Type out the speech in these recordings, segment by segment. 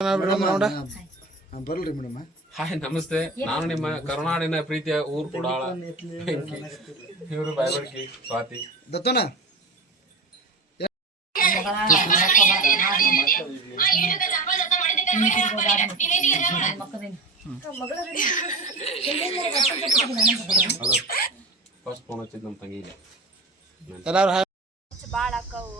ಬರ್ಲ್ರಿ madam. Hi ನಮಸ್ತೆ, ನಾನು ನಿಮ್ಮ ಕರುನಾಡಿನ ಪ್ರೀತಿಯ ಊರು ಕುಡಾಳ ಇವರು ಬಾಯ್ಬಡ್ಕಿ ಸ್ವಾತಿ ದತ್ತೋಣ. ಫಸ್ಟ್ ಫೋನ್ ಹಚ್ಚಿದ್ ನಮ್ಮ ತಂಗಿಗೆ. ಬಾಳ ಅಕ್ಕವು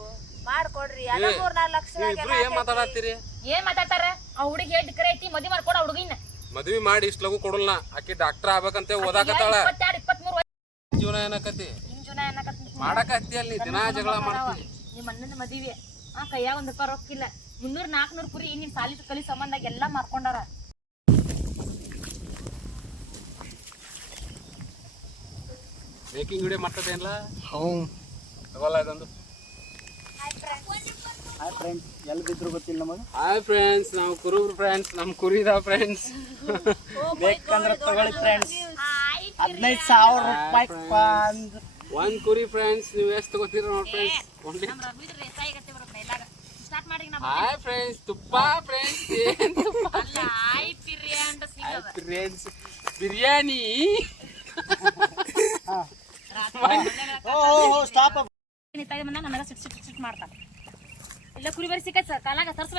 ಮಾಡ್ಕೊಡ್ರಿ. ಅದ 3-4 ಲಕ್ಷ ಏನ್ ಮಾತಾಡತ್ತೀರಿ? ಏನ್ ಮಾತಾಡ್ತಾರ? ಆ ಹುಡುಗಿ ಎಡ್ ಕರೆ ಐತಿ, ಮದ್ವಿ ಮಾಡ್ಕೊಡ ಹುಡುಗಿನ. ಮದ್ವಿ ಮಾಡಿ ಇಷ್ಟ ಲಗು ಕೊಡಲ್ಲ. ಆಕಿ ಡಾಕ್ಟರ್ ಆಗ್ಬೇಕಂತ ಓದಾಕತ್ತಾಳ. 22-23 ಜೀವನ ಏನಕತಿ ಜೀವನ ಏನಕತ್ತಿ ಮಾಡಕತ್ತಿ ಅಲ್ಲಿ ದಿನಾ ಜಗಳ ಮಾಡ್ತಿ. ನಿಮ್ಮ ಅಣ್ಣನ ಮದ್ವಿ ಆ ಕೈಯಾಗ 1 ರೂಪಾಯಿ ರೊಕ್ಕಿಲ್ಲ. 300-400 ಕುರಿ ನಿನ್ ಸಾಲಿ ಕಲಿ ಸಂಬಂಧ ಎಲ್ಲಾ ಮಾರ್ಕೊಂಡಾರ. Making video ಮಾಡ್ತದೇನಿಲ್ಲ? ಹ್ಞೂ ತಗೋಲ್ಲ ಇದೊಂದು. ಹಾಯ್ ಫ್ರೆಂಡ್ಸ್, ಎಲ್ಲಿ ಬಿದ್ರು ಗೊತ್ತಿಲ್ಲ ನಮಗೆ. ಹಾಯ್ ಫ್ರೆಂಡ್ಸ್, ನಾವು ಕುರುಬ್ರು ಫ್ರೆಂಡ್ಸ್, ನಮ್ಮ ಕುರಿದ ಫ್ರೆಂಡ್ಸ್. ಬೇಕಂದ್ರೆ ತಗೊಳ್ಳಿ ಫ್ರೆಂಡ್ಸ್, 15,000 ರೂಪಾಯಿ. ಒಂದ್ ಕುರಿ ಫ್ರೆಂಡ್ಸ್, ನೀವು ಎಷ್ಟು ತಗೋತೀರ ನೋಡಿ ಫ್ರೆಂಡ್ಸ್. ಹಾಯ್ ಫ್ರೆಂಡ್ಸ್, ತುಪ್ಪ ಫ್ರೆಂಡ್ಸ್, ಏನ್ ತುಪ್ಪ ಫ್ರೆಂಡ್ಸ್, ಬಿರಿಯಾನಿ. ನನಗ ಸಿಟ್ ಮಾಡ್ತಾನ. ಇಲ್ಲ ಕುರಿ ಬರಿ ಸಿಕ್ಕ ಕಾಲಾಗ ಸರ್ಸ